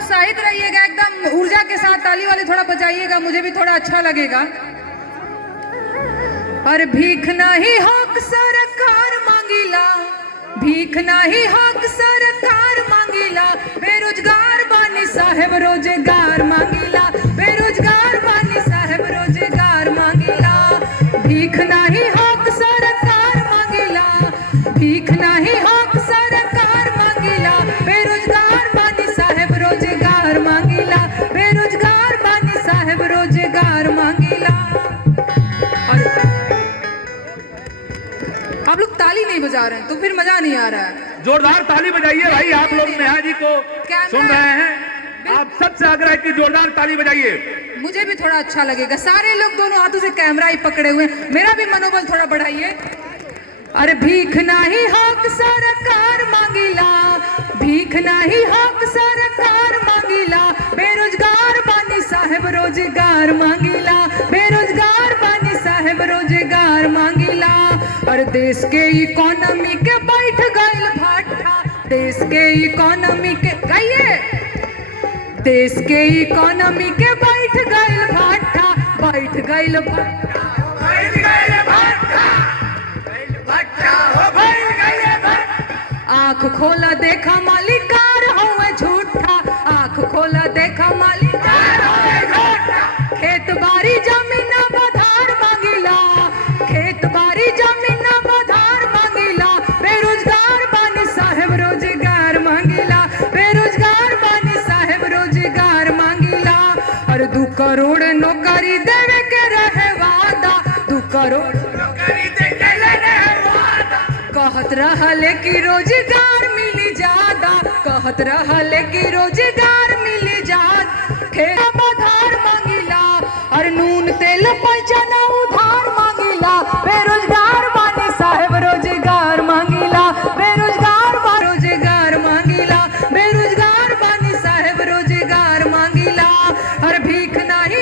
उत्साहित रहिएगा, एकदम ऊर्जा के साथ ताली वाली थोड़ा बजाइएगा, मुझे भी थोड़ा अच्छा लगेगा। और भीख नहीं हक सरकार मांगीला, भीख नहीं हक सरकार मांगीला, बेरोजगार बानी साहेब रोजगार मांगीला, बेरोजगार बानी साहेब रोजगार मांगीला। भीख नहीं हक सरकार मांगीला, भीख नहीं हक सरकार मांगीला, बेरोजगार बानी साहेब रोजगार मांगीला, बेरोजगार बानी साहेब रोजगार मांगीला। और आप लोग ताली नहीं बजा रहे हैं तो फिर मजा नहीं आ रहा है। जोरदार ताली बजाइए भाई, आप लोग नेहा जी को सुन रहे हैं, आप सबसे आग्रह है कि जोरदार ताली बजाइए। मुझे भी थोड़ा अच्छा लगेगा। सारे लोग दोनों हाथों से कैमरा ही पकड़े हुए हैं, मेरा भी मनोबल थोड़ा बढ़ाइए। अरे भीख नहीं हक सरकार मांगीला, भीख नहीं हक सरकार मांगीला, बेरोजगार बानी साहेब रोजगार मांगीला, बेरोजगार बानी साहेब रोजगार मांगीला। और देश के इकोनॉमी के बैठ गइल भाटा, देश के इकोनॉमी के गाइए, देश के इकोनॉमी के बैठ गइल भाटा, बैठ गइल भाटा, बैठ गइल भाटा, भाटा हो बैठ गइल भाटा। आँख खोला देखा मालिकार होवे झूठा, आँख खोला देखा मालिकार होवे झूठा। खेत बाड़ी जमीन बधार मांगीला, खेत बाड़ी जमीन बधार मांगीला, बेरोजगार बानी साहेब रोजगार मांगीला, बेरोजगार बानी साहेब रोजगार मांगीला। और 2 करोड़ नौकरी देवे के रहे वादा, 2 करोड़ नौकरी दे के रहे वादा। कहत रहले कि रोजगार मिली ज्यादा, कहत रहले कि रोजगार मिली ज्यादा। खेत बधार मांगीला और नून तेल पैसा उधार मांगीला, बेरोजगार बानी साहेब रोजगार मांगीला, बेरोजगार रोजगार मांगीला, बेरोजगार बानी साहेब रोजगार मांगीला। और भीख नहीं